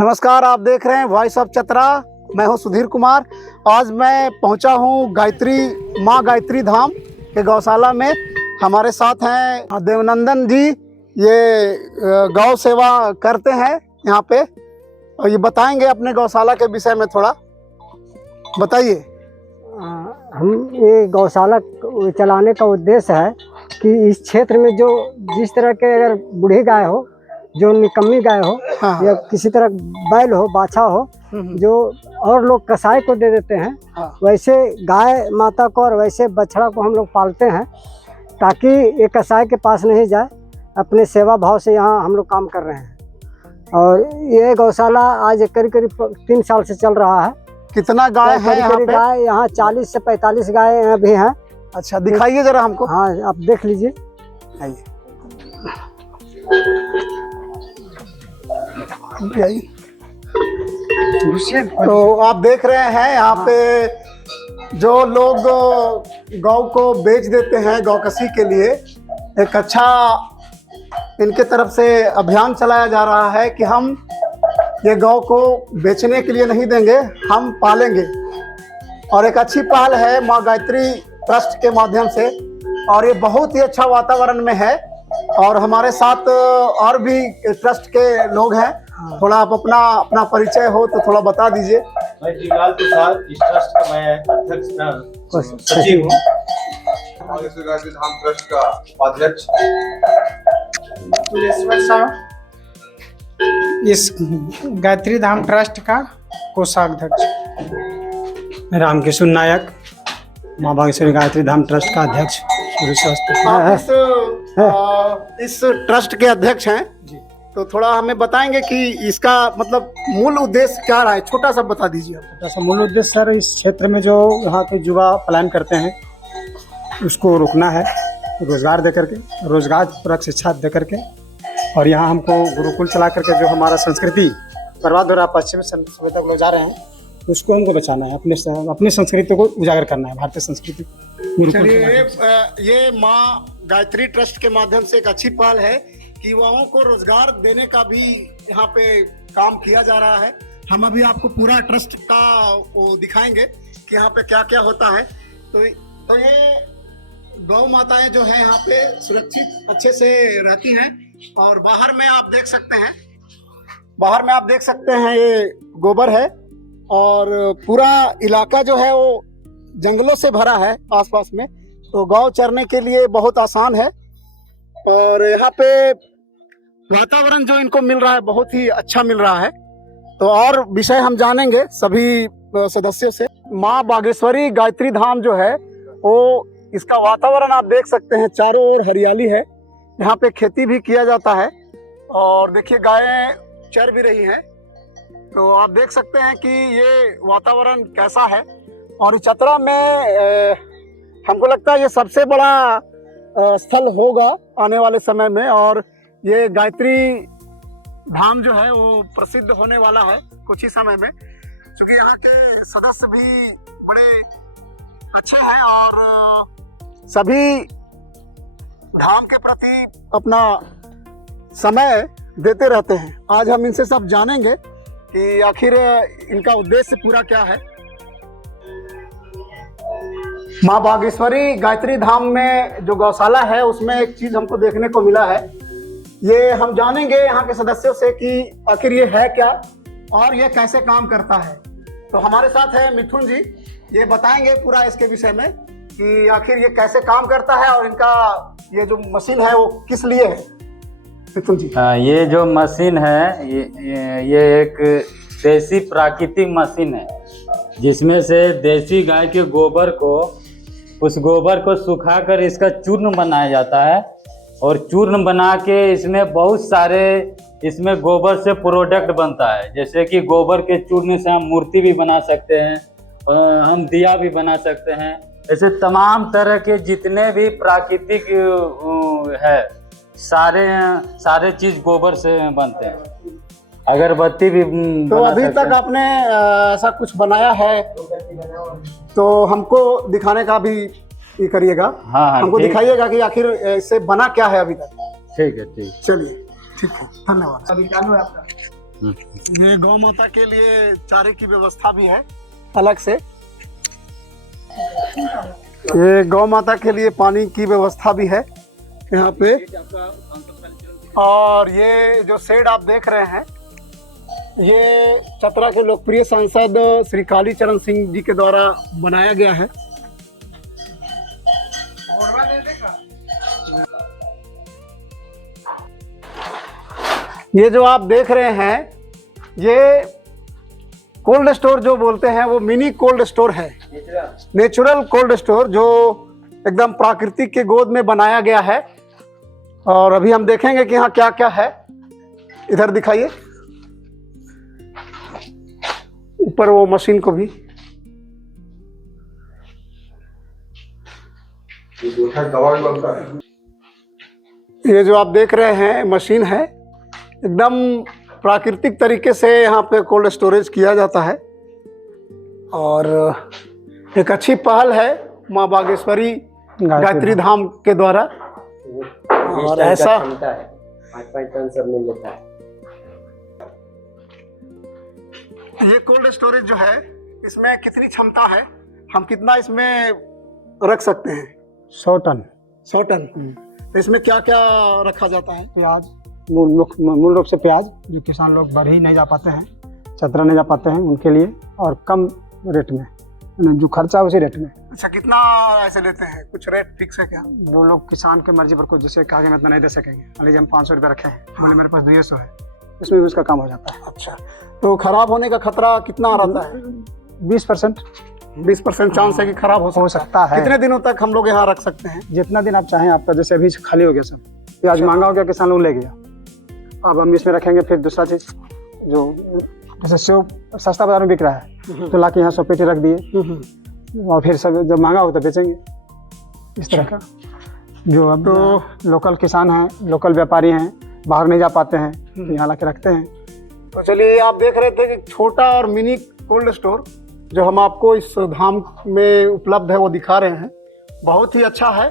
नमस्कार, आप देख रहे हैं वॉइस ऑफ चतरा। मैं हूं सुधीर कुमार। आज मैं पहुंचा हूं माँ गायत्री धाम के गौशाला में। हमारे साथ हैं देवनंदन जी। ये गौ सेवा करते हैं यहाँ पे और ये बताएंगे अपने गौशाला के विषय में थोड़ा बताइए। हम ये गौशाला चलाने का उद्देश्य है कि इस क्षेत्र में जो जिस तरह के अगर बूढ़ी गाय हो, जो निकम्मी गाय हो, हाँ। या किसी तरह बैल हो, बाछा हो, जो और लोग कसाई को दे देते हैं, हाँ। वैसे वैसे गाय माता को और वैसे बछड़ा को हम लोग पालते हैं ताकि ये कसाई के पास नहीं जाए। अपने सेवा भाव से यहाँ हम लोग काम कर रहे हैं। और ये गौशाला आज करीब 3 साल से चल रहा है। कितना गाय है यहाँ पे? गाय यहाँ 40 से 45 गाय भी हैं। अच्छा, दिखाइए जरा हमको। हाँ, आप देख लीजिए। आइए। तो आप देख रहे हैं यहाँ पे जो लोग गौ को बेच देते हैं गौकसी के लिए, एक अच्छा इनके तरफ से अभियान चलाया जा रहा है कि हम ये गौ को बेचने के लिए नहीं देंगे, हम पालेंगे। और एक अच्छी पहल है माँ गायत्री ट्रस्ट के माध्यम से, और ये बहुत ही अच्छा वातावरण में है। और हमारे साथ और भी ट्रस्ट के लोग हैं। थोड़ा आप अपना परिचय हो तो थोड़ा बता दीजिए। मैं जीलाल प्रसाद, इस ट्रस्ट का मैं अध्यक्ष सचिव हूँ। गायत्री धाम ट्रस्ट का उपाध्यक्ष इस गायत्री धाम ट्रस्ट का कोषाध्यक्ष। रामकिशोर नायक, माँ बागेश्वरी गायत्री धाम ट्रस्ट का अध्यक्ष। आप इस ट्रस्ट के अध्यक्ष हैं जी, तो थोड़ा हमें बताएंगे कि इसका मतलब मूल उद्देश्य क्या रहा है, छोटा सा बता दीजिए। छोटा सा मूल उद्देश्य सर, इस क्षेत्र में जो यहाँ के युवा पलायन करते हैं उसको रोकना है, रोजगार दे करके, रोजगार पूरक शिक्षा दे करके। और यहाँ हमको गुरुकुल चला करके जो हमारा संस्कृति बर्बाद हो रहा है, पश्चिमी सभ्यता लोग जा रहे हैं, उसको हमको बचाना है। अपनी संस्कृति को उजागर करना है, भारतीय संस्कृति। चलिए, ये माँ गायत्री ट्रस्ट के माध्यम से एक अच्छी पहल है कि युवाओं को रोजगार देने का भी यहाँ पे काम किया जा रहा है। हम अभी आपको पूरा ट्रस्ट का वो दिखाएंगे कि यहाँ पे क्या क्या होता है। तो ये गौ माताएं जो है यहाँ पे सुरक्षित अच्छे से रहती हैं। और बाहर में आप देख सकते हैं ये गोबर है, और पूरा इलाका जो है वो जंगलों से भरा है आसपास में, तो गौ चरने के लिए बहुत आसान है। और यहाँ पे वातावरण जो इनको मिल रहा है बहुत ही अच्छा मिल रहा है। तो और विषय हम जानेंगे सभी सदस्यों से। माँ बागेश्वरी गायत्री धाम जो है वो, इसका वातावरण आप देख सकते हैं, चारों ओर हरियाली है। यहाँ पे खेती भी किया जाता है और देखिए गायें चर भी रही हैं। तो आप देख सकते हैं कि ये वातावरण कैसा है। और इस चतरा में हमको लगता है ये सबसे बड़ा स्थल होगा आने वाले समय में। और ये गायत्री धाम जो है वो प्रसिद्ध होने वाला है कुछ ही समय में, क्योंकि यहाँ के सदस्य भी बड़े अच्छे हैं और सभी धाम के प्रति अपना समय देते रहते हैं। आज हम इनसे सब जानेंगे कि आखिर इनका उद्देश्य पूरा क्या है। माँ बागेश्वरी गायत्री धाम में जो गौशाला है उसमें एक चीज हमको देखने को मिला है। ये हम जानेंगे यहाँ के सदस्यों से कि आखिर ये है क्या और ये कैसे काम करता है। तो हमारे साथ है मिथुन जी, ये बताएंगे पूरा इसके विषय में कि आखिर ये कैसे काम करता है और इनका ये जो मशीन है वो किस लिए है। मिथुन जी। ये जो मशीन है ये एक देसी प्राकृतिक मशीन है, जिसमें से देसी गाय के गोबर को, उस गोबर को सुखाकर इसका चूर्ण बनाया जाता है। और चूर्ण बना के इसमें बहुत सारे इसमें गोबर से प्रोडक्ट बनता है। जैसे कि गोबर के चूर्ण से हम मूर्ति भी बना सकते हैं, हम दिया भी बना सकते हैं। ऐसे तमाम तरह के जितने भी प्राकृतिक है सारे चीज गोबर से बनते हैं। अगरबत्ती भी तो अभी तक आपने ऐसा कुछ बनाया है तो हमको दिखाने का भी ये करिएगा। हाँ, हमको दिखाइएगा कि आखिर इससे बना क्या है अभी तक। ठीक है, ठीक। चलिए, ठीक है, धन्यवाद। अभी चालू है आपका? ये गौ माता के लिए चारे की व्यवस्था भी है अलग से। ये गौ माता के लिए पानी की व्यवस्था भी है यहाँ पे। और ये जो शेड आप देख रहे हैं, ये चतरा के लोकप्रिय सांसद श्री कालीचरण सिंह जी के द्वारा बनाया गया है। ये जो आप देख रहे हैं, ये कोल्ड स्टोर जो बोलते हैं वो मिनी कोल्ड स्टोर है, नेचुरल कोल्ड स्टोर जो एकदम प्राकृतिक के गोद में बनाया गया है। और अभी हम देखेंगे कि यहाँ क्या क्या है। इधर दिखाइए ऊपर वो मशीन को भी। दवा भी बनता है। ये जो आप देख रहे हैं मशीन है, एकदम प्राकृतिक तरीके से यहाँ पे कोल्ड स्टोरेज किया जाता है। और एक अच्छी पहल है माँ बागेश्वरी गायत्री धाम के द्वारा। और ऐसा 5 टन सब मिल लेता है। ये कोल्ड स्टोरेज जो है, इसमें कितनी क्षमता है, हम कितना इसमें रख सकते हैं? 100 टन 100 टन। तो इसमें क्या क्या रखा जाता है? प्याज, मूल रूप से प्याज, जो किसान लोग बढ़ ही नहीं जा पाते हैं, चतरा नहीं जा पाते हैं, उनके लिए, और कम रेट में, जो खर्चा उसी रेट में। अच्छा, कितना ऐसे लेते हैं? कुछ रेट फिक्स है क्या? वो लोग किसान के मर्जी पर, को जैसे कहा कि मैं इतना नहीं दे सकेंगे, मान लीजिए हम 500 रुपये रखे हैं, बोले मेरे पास 200 है, इसमें भी उसका काम हो जाता है। अच्छा, तो खराब होने का खतरा कितना रहता है? 20% 20% चांस है कि खराब हो सकता है। कितने दिनों तक हम लोग यहाँ रख सकते हैं? जितना दिन आप चाहें आपका। जैसे अभी खाली हो गया सब, प्याज महंगा हो गया, किसान लोग ले गया, अब हम इसमें रखेंगे। फिर दूसरा चीज़ जो जैसे सेव सस्ता बाजार में बिक रहा है, तो लाके यहाँ 100 पेटी रख दिए, और फिर सब जब महंगा हो तो बेचेंगे। इस तरह का जो अब तो लोकल किसान हैं, लोकल व्यापारी हैं, बाहर नहीं जा पाते हैं, तो यहाँ लाके रखते हैं। तो चलिए, आप देख रहे थे कि छोटा और मिनी कोल्ड स्टोर जो हम आपको इस धाम में उपलब्ध है वो दिखा रहे हैं। बहुत ही अच्छा है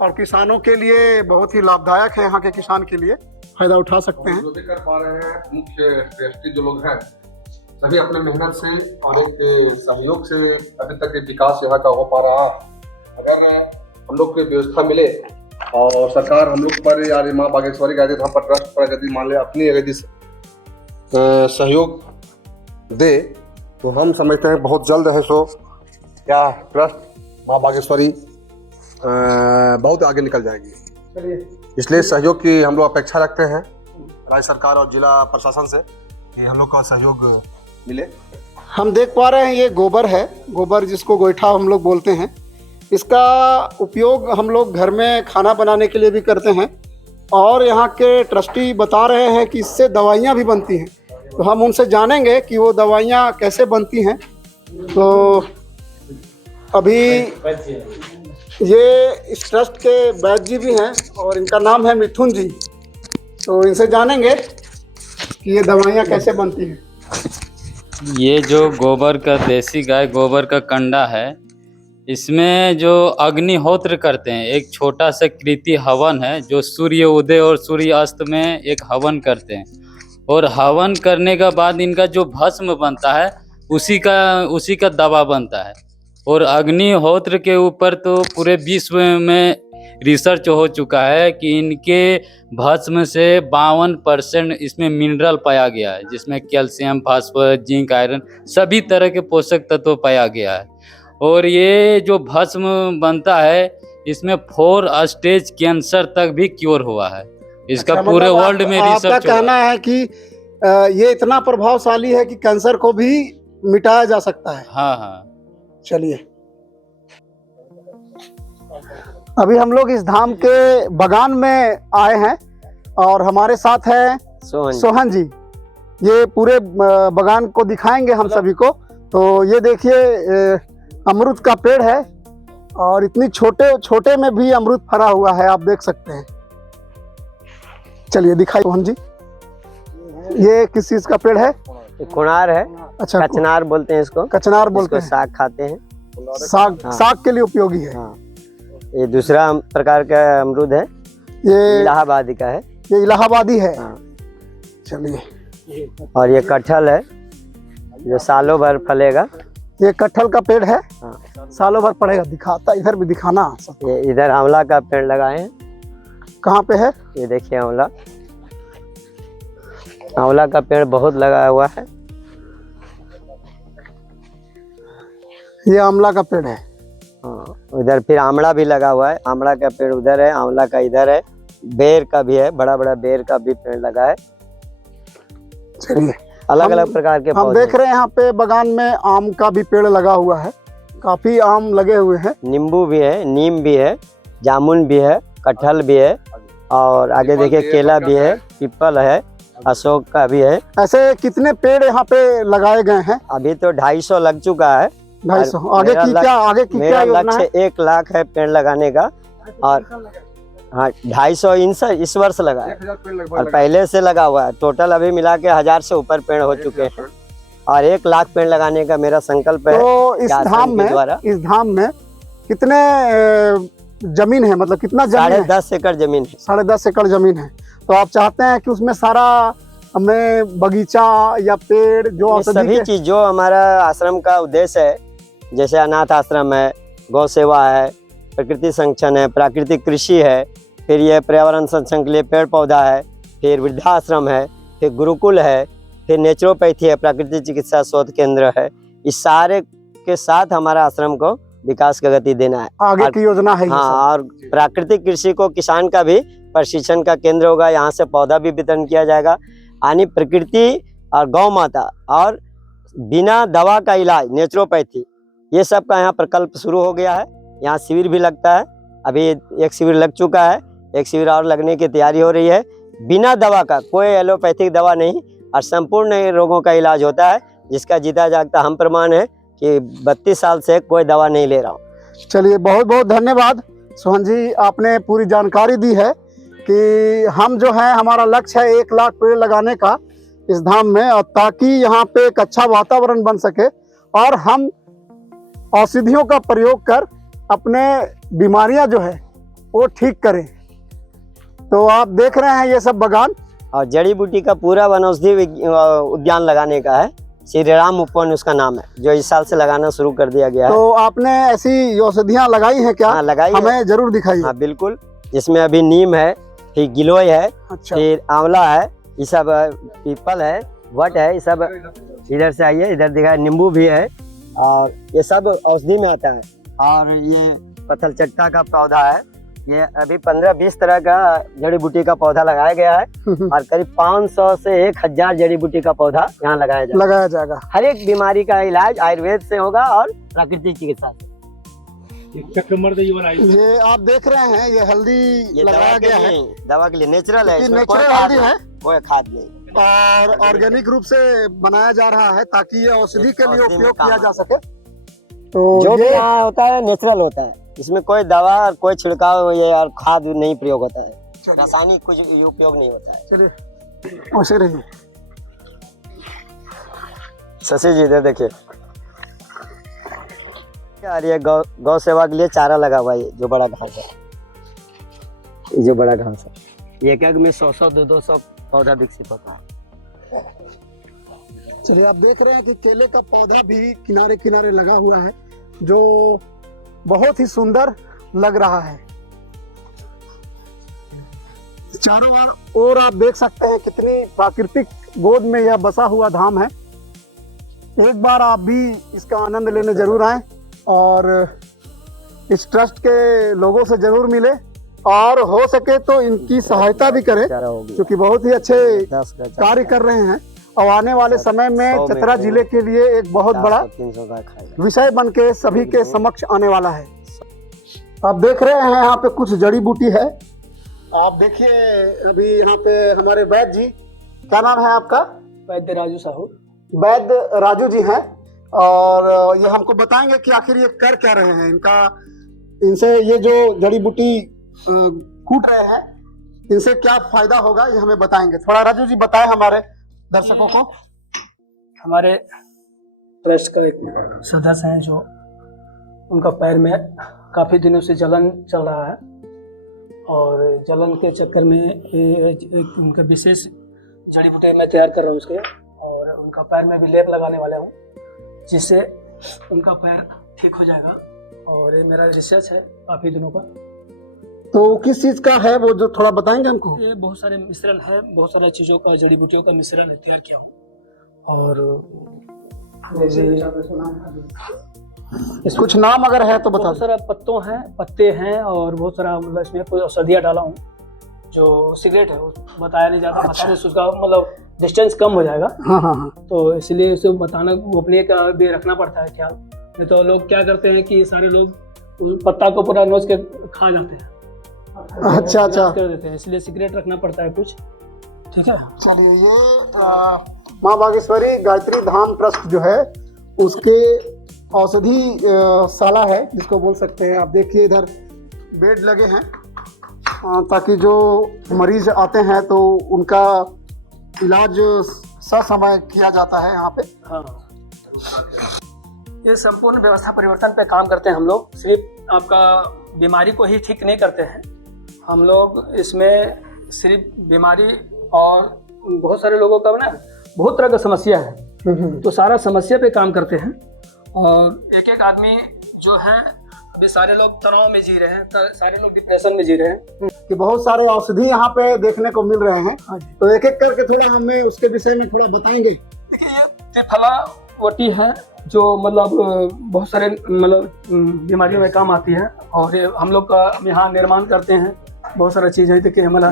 और किसानों के लिए बहुत ही लाभदायक है। यहाँ के किसान के लिए फायदा उठा सकते हैं। जो भी कर पा रहे हैं, मुख्य ट्रस्टी जो लोग हैं, सभी अपने मेहनत से और एक सहयोग से अभी तक विकास यहाँ का हो पा रहा है। अगर हम लोग को व्यवस्था मिले और सरकार हम लोग पर, यार माँ बागेश्वरी गायत्री धाम पर ट्रस्ट पर यदि मान ले अपनी यदि सहयोग दे, तो हम समझते हैं बहुत जल्द है सो क्या ट्रस्ट माँ बागेश्वरी बहुत आगे निकल जाएगी। इसलिए सहयोग की हम लोग अपेक्षा रखते हैं राज्य सरकार और जिला प्रशासन से कि हम लोग का सहयोग मिले। हम देख पा रहे हैं ये गोबर है, गोबर जिसको गोईठा हम लोग बोलते हैं। इसका उपयोग हम लोग घर में खाना बनाने के लिए भी करते हैं, और यहाँ के ट्रस्टी बता रहे हैं कि इससे दवाइयाँ भी बनती हैं। तो हम उनसे जानेंगे कि वो दवाइयाँ कैसे बनती हैं। तो अभी ये इस ट्रस्ट के वैद्य जी भी हैं और इनका नाम है मिथुन जी। तो इनसे जानेंगे कि ये दवाइयाँ कैसे बनती हैं। ये जो गोबर का, देसी गाय गोबर का कंडा है, इसमें जो अग्निहोत्र करते हैं, एक छोटा सा कृति हवन है जो सूर्य उदय और सूर्य अस्त में एक हवन करते हैं, और हवन करने के बाद इनका जो भस्म बनता है उसी का दवा बनता है। और अग्निहोत्र के ऊपर तो पूरे विश्व में रिसर्च हो चुका है कि इनके भस्म से 52% इसमें मिनरल पाया गया है, जिसमें कैल्शियम, फास्फोरस, जिंक, आयरन सभी तरह के पोषक तत्व पाया गया है। और ये जो भस्म बनता है, इसमें 4 स्टेज कैंसर तक भी क्योर हुआ है। इसका अच्छा, पूरे मतलब वर्ल्ड में आपका रिसर्च कहना है कि ये इतना प्रभावशाली है कि कैंसर को भी मिटाया जा सकता है। हाँ हाँ। चलिए, अभी हम लोग इस धाम के बगान में आए हैं और हमारे साथ है सोहन जी। ये पूरे बगान को दिखाएंगे हम सभी को। तो ये देखिए, अमरूद का पेड़ है और इतनी छोटे में भी अमरूद फरा हुआ है, आप देख सकते हैं। चलिए दिखाइए सोहन जी, ये किस चीज का पेड़ है? कुनार है। अच्छा, कचनार बोलते हैं इसको। कचनार बोलते हैं। साग खाते हैं। साग, हाँ। साग के लिए उपयोगी है। हाँ। ये दूसरा प्रकार का अमरूद है, ये इलाहाबादी का है। ये इलाहाबादी है। हाँ। चलिए, और ये कटहल है जो सालों भर फलेगा। ये कटहल का पेड़ है, हाँ। सालों भर पड़ेगा। दिखाता, इधर भी दिखाना सब। ये इधर आंवला का पेड़ लगाए हैं। कहाँ पे है? ये देखिए आंवला, आंवला का पेड़ बहुत लगाया हुआ है। ये आंवला का पेड़ है। हाँ, उधर फिर आमला भी लगा हुआ है। आमला का पेड़ उधर है, आंवला का इधर है, बेर का भी है, बड़ा बड़ा बेर का भी पेड़ लगा है। चलिए, अलग अलग प्रकार के हम पौधे देख रहे हैं यहाँ पे बगान में आम का भी पेड़ लगा हुआ है। काफी आम लगे हुए हैं। नींबू भी है, नीम भी है, जामुन भी है, कटहल भी है, और आगे देखिए केला भी है, पीपल है, अशोक का भी है। ऐसे कितने पेड़ यहाँ पे लगाए गए हैं? अभी तो 250 लग चुका है। 250। और आगे मेरा की क्या, आगे की मेरा क्या योजना है? लक्ष्य 1 लाख है पेड़ लगाने का। और हाँ, 250 इस वर्ष लगा है 1000 पेड़ लगभग और पहले से लगा हुआ है। टोटल अभी मिला के 1000 से ऊपर पेड़ हो चुके हैं और 1 लाख पेड़ लगाने का मेरा संकल्प है। तो इस आश्रम धाम के में, द्वारा इस धाम में कितने जमीन है? मतलब कितना जमीन है? 10.5 एकड़ जमीन है। 10.5 एकड़ जमीन है। तो आप चाहते हैं कि उसमें सारा हमें बगीचा या पेड़ जो ये औषधि सभी के, चीज जो हमारा आश्रम का उद्देश्य है, जैसे अनाथ आश्रम है, गौ सेवा है, प्रकृति संरक्षण है, प्राकृतिक कृषि है, फिर ये पर्यावरण संरक्षण के लिए पेड़ पौधा है, फिर वृद्धाश्रम है, फिर गुरुकुल है, फिर नेचुरोपैथी है, प्राकृतिक चिकित्सा शोध केंद्र है। इस सारे के साथ हमारा आश्रम को विकास का गति देना है। आगे की योजना है ये हाँ, सब। और प्राकृतिक कृषि को किसान का भी प्रशिक्षण का केंद्र होगा। यहाँ से पौधा भी वितरण किया जाएगा। यानी प्रकृति और गौ माता और बिना दवा का इलाज, नेचुरोपैथी, ये सब का यहाँ प्रकल्प शुरू हो गया है। यहाँ शिविर भी लगता है। अभी 1 शिविर लग चुका है, 1 शिविर और लगने की तैयारी हो रही है। बिना दवा का, कोई एलोपैथिक दवा नहीं, और संपूर्ण रोगों का इलाज होता है, जिसका जीता जागता हम प्रमाण है कि 32 साल से कोई दवा नहीं ले रहा हूँ। चलिए, बहुत बहुत धन्यवाद सोहन जी, आपने पूरी जानकारी दी है कि हम जो है, हमारा लक्ष्य है 1 लाख पेड़ लगाने का इस धाम में, और ताकि यहाँ पे एक अच्छा वातावरण बन सके और हम औषधियों का प्रयोग कर अपने बीमारियां जो है वो ठीक करें। तो आप देख रहे हैं ये सब बगान, और जड़ी बूटी का पूरा वनौषधि उद्यान लगाने का है। श्री राम उपवन उसका नाम है, जो इस साल से लगाना शुरू कर दिया गया है। तो आपने ऐसी औषधियां लगाई हैं क्या? हाँ, लगाई है। हमें जरूर दिखाइए। हाँ बिल्कुल, जिसमें अभी नीम है, फिर गिलोय है, अच्छा, फिर आंवला है, ये सब पीपल है, वट है, ये सब इधर से आइए, इधर दिखाए, नींबू भी है, और ये सब औषधि में आता है। और ये पत्थर चट्टा का पौधा है। ये अभी 15-20 तरह का जड़ी बूटी का पौधा लगाया गया है और करीब 500 से 1000 जड़ी बूटी का पौधा यहाँ लगाया जाएगा। हर एक बीमारी का इलाज आयुर्वेद से होगा और प्राकृतिक चिकित्सा से। ये आप देख रहे हैं, ये हल्दी ये लगाया गया है। दवा के लिए नेचुरल है, इसमें कोई नेचुरल खाद हल्दी है कोई खाद नहीं। और ऑर्गेनिक रूप से बनाया जा रहा है ताकि ये औषधि के लिए औषधि में उपयोग काम किया जा आता सके। तो जो भी ये यहाँ होता है नेचुरल होता है, इसमें कोई दवा और कोई छिड़काव ये और खाद नहीं प्रयोग होता है, रासायनिक कुछ उपयोग नहीं होता है। चलिए, औसे रहिए। शशि जी इधर देखिए यार, ये गौ सेवा के लिए चारा लगा हुआ है। जो बड़ा घास है, ये जो बड़ा घास है, एक में 100-200 पौधा विकसित होता है। चलिए, आप देख रहे हैं कि केले का पौधा भी किनारे किनारे लगा हुआ है, जो बहुत ही सुंदर लग रहा है। चारों ओर आप देख सकते हैं कितनी प्राकृतिक गोद में यह बसा हुआ धाम है। एक बार आप भी इसका आनंद लेने जरूर आएं और इस ट्रस्ट के लोगों से जरूर मिले, और हो सके तो इनकी सहायता भी करें, चारा हो गया क्योंकि बहुत ही अच्छे 10 का चारा, कार्य कर रहे हैं। और आने वाले समय में 100 चतरा में जिले के लिए एक बहुत बड़ा 300 का खाएगा। विषय बन के सभी के समक्ष आने वाला है। आप देख रहे हैं यहाँ पे कुछ जड़ी बूटी है। आप देखिए, अभी यहाँ पे हमारे वैद्य जी, क्या नाम है आपका? वैद्य राजू साहू। वैद्य राजू जी हैं, और ये हमको बताएंगे कि आखिर ये कर क्या रहे हैं। इनसे ये जो जड़ी बूटी कूट रहे हैं, इनसे क्या फायदा होगा, ये हमें बताएंगे। थोड़ा राजू जी बताएं हमारे दर्शकों को। हमारे ट्रस्ट का एक सदस्य हैं, जो उनका पैर में काफ़ी दिनों से जलन चल रहा है, और जलन के चक्कर में एक उनका विशेष जड़ी बूटी मैं तैयार कर रहा हूँ उसके, और उनका पैर में भी लेप लगाने वाला हूँ जिससे उनका पैर ठीक हो जाएगा। और ये मेरा रिसर्च है काफ़ी दिनों का। तो किस चीज का है वो जो थोड़ा बताएंगे हमको? ये बहुत सारे मिश्रण है, बहुत सारे चीज़ों का, जड़ी बूटियों का मिश्रण तैयार किया हूँ। और कुछ नाम अगर है तो बता बहुत सारा पत्ते हैं और बहुत सारा मतलब इसमें कोई औषधियाँ डाला हूँ। जो सिगरेट है वो बताया नहीं जाता, बताने से उसका मतलब डिस्टेंस कम हो जाएगा। हाँ हाँ हाँ। तो इसलिए उसे बताना गोपनीय का भी रखना पड़ता है ख्याल। नहीं तो लोग क्या करते हैं कि सारे लोग उस पत्ता को पूरा नोच के खा जाते हैं, अच्छा अच्छा कर देते हैं, इसलिए सिगरेट रखना पड़ता है कुछ। ठीक है, चलिए ये माँ बागेश्वरी गायत्री धाम ट्रस्ट जो है उसके औषधि शाला है जिसको बोल सकते हैं। आप देखिए इधर बेड लगे हैं ताकि जो मरीज आते हैं तो उनका इलाज ससमय किया जाता है यहाँ पे। हाँ, ये संपूर्ण व्यवस्था परिवर्तन पे काम करते हैं हम लोग। सिर्फ आपका बीमारी को ही ठीक नहीं करते हैं हम लोग, इसमें सिर्फ बीमारी और बहुत सारे लोगों का ना बहुत तरह का समस्या है, तो सारा समस्या पे काम करते हैं। और एक एक आदमी जो है, अभी सारे लोग तनाव में जी रहे हैं, सारे लोग डिप्रेशन में जी रहे हैं, कि बहुत सारे औषधि यहाँ पे देखने को मिल रहे हैं। तो एक एक करके थोड़ा हमें उसके विषय में थोड़ा बताएंगे। देखिए ये त्रिफलावटी है जो मतलब बहुत सारे मतलब बीमारियों में काम आती है। और ये हम लोग का यहाँ निर्माण करते हैं, बहुत सारा चीज़ है। देखिए हमारा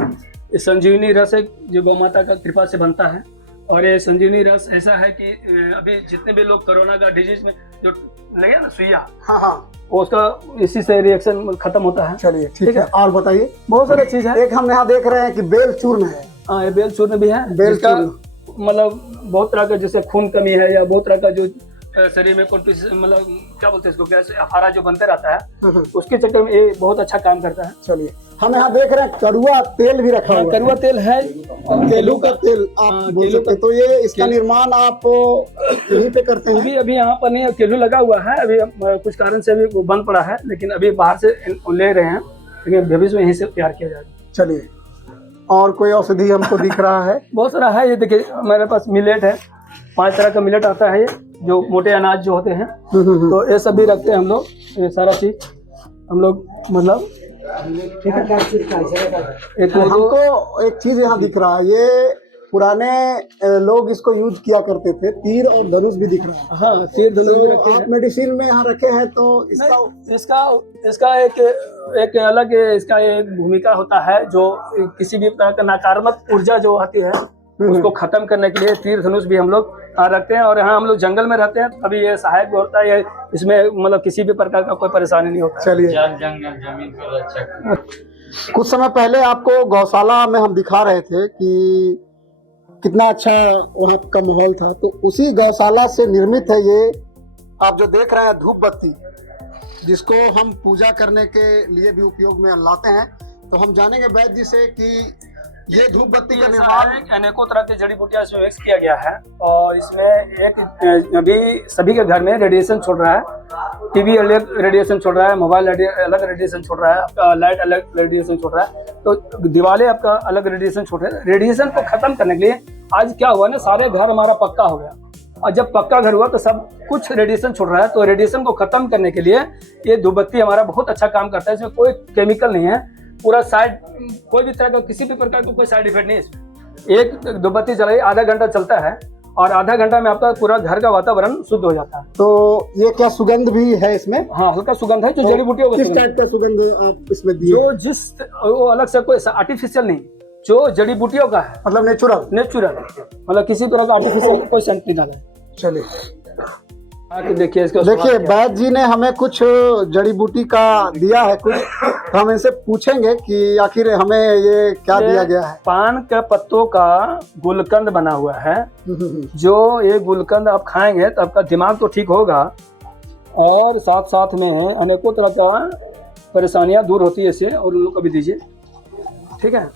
संजीवनी रस है जो गौ माता का कृपा से बनता है। और ये संजीवनी रस ऐसा है कि अभी जितने भी लोग कोरोना का डिजीज में जो लगे ना सुइया, हाँ हाँ, वो उसका इसी से रिएक्शन खत्म होता है। चलिए ठीक है, और बताइए। बहुत सारे चीज़ है। एक हम यहाँ देख रहे हैं कि बेल चूर्ण है। हाँ, ये बेल चूर्ण भी है। बेल जिसका चूर्ण मतलब बहुत तरह का जैसे खून कमी है या बहुत तरह का जो शरीर में मतलब क्या बोलते हैं इसको, गैस अफारा जो बनते रहता है, उसके चक्कर में ये बहुत अच्छा काम करता है। चलिए हम यहाँ देख रहे हैं कड़ुआ तेल भी रखा हुआ है। कड़ुआ तेल है, केलू का तेल आप बोल सकते हैं। तो ये इसका निर्माण आप यहीं पे करते हैं? अभी यहाँ पर नहीं, केलू लगा हुआ है, अभी कुछ कारण से अभी वो बंद पड़ा है, लेकिन अभी बाहर से ले रहे हैं, लेकिन भविष्य में यहीं से तैयार किया जाएगा। चलिए, और कोई औषधि हमको दिख रहा है? बहुत सारा है। ये देखिए मेरे पास मिलेट है, 5 तरह का मिलेट आता है, ये जो मोटे अनाज जो होते हैं, तो ये सब भी रखते हैं हम लोग। ये सारा चीज हम लोग मतलब ठीक है। एक हमको एक चीज यहाँ दिख रहा है, ये पुराने लोग इसको यूज किया करते थे, तीर और धनुष भी दिख रहा है। हाँ, तीर धनुष भी रखे हैं। आप मेडिसिन में यहाँ रखे हैं, तो इसका एक अलग इसका एक भूमिका होता है, जो किसी भी तरह का नकारात्मक ऊर्जा जो आती है उसको खत्म करने के लिए तीर धनुष भी हम लोग रखते हैं। और यहाँ हम लोग जंगल में रहते हैं, अभी ये सहायक भी होता है, इसमें मतलब किसी भी प्रकार का कोई परेशानी नहीं होता। चलिए, जंगल जमीन को रक्षा। कुछ समय पहले आपको गौशाला में हम दिखा रहे थे कि कितना अच्छा वहाँ का माहौल था, तो उसी गौशाला से निर्मित है ये आप जो देख रहे हैं धूप बत्ती, जिसको हम पूजा करने के लिए भी उपयोग में लाते हैं। तो हम जानेंगे वैद्य जी से कि ये धूप बत्ती का निर्माण अनेकों तरह के जड़ी बूटियां इसमें मिक्स किया गया है। और इसमें एक अभी सभी के घर में रेडिएशन छोड़ रहा है, टीवी अलग रेडिएशन छोड़ रहा है, मोबाइल अलग रेडिएशन छोड़ रहा है, आपका लाइट अलग रेडिएशन छोड़ रहा है, तो दिवाले आपका अलग रेडिएशन छोड़ रहे हैं। रेडिएशन को खत्म करने के लिए आज क्या हुआ ना, सारे घर हमारा पक्का हो गया, और जब पक्का घर हुआ तो सब कुछ रेडिएशन छोड़ रहा है। तो रेडिएशन को खत्म करने के लिए ये धूप बत्ती हमारा बहुत अच्छा काम करता है। इसमें कोई केमिकल नहीं है, पूरा साइड कोई भी तरह का किसी भी प्रकार का कोई साइड इफेक्ट नहीं है इसमें। एक धूप बत्ती जलाई आधा घंटा चलता है, और आधा घंटा में आपका पूरा घर का वातावरण शुद्ध हो जाता है। तो ये क्या सुगंध भी है इसमें? हाँ, हल्का सुगंध है, जो जड़ी बूटियों किस टाइप का सुगंध आप इसमें दिए? वो अलग से कोई आर्टिफिशियल नहीं, जो जड़ी बूटियों का है, मतलब नेचुरल मतलब किसी तरह का आर्टिफिशियल कोई सेंट नहीं डाला है। चलिए देखिए वैद्य जी ने हमें कुछ जड़ी बूटी का दिया है कुछ, तो हम इनसे पूछेंगे कि आखिर हमें ये क्या दिया गया है। पान के पत्तों का गुलकंद बना हुआ है, जो ये गुलकंद आप खाएंगे तो आपका दिमाग तो ठीक होगा, और साथ साथ में अनेकों तरह का परेशानियां दूर होती है इससे। और उन लोग को भी दीजिए, ठीक है।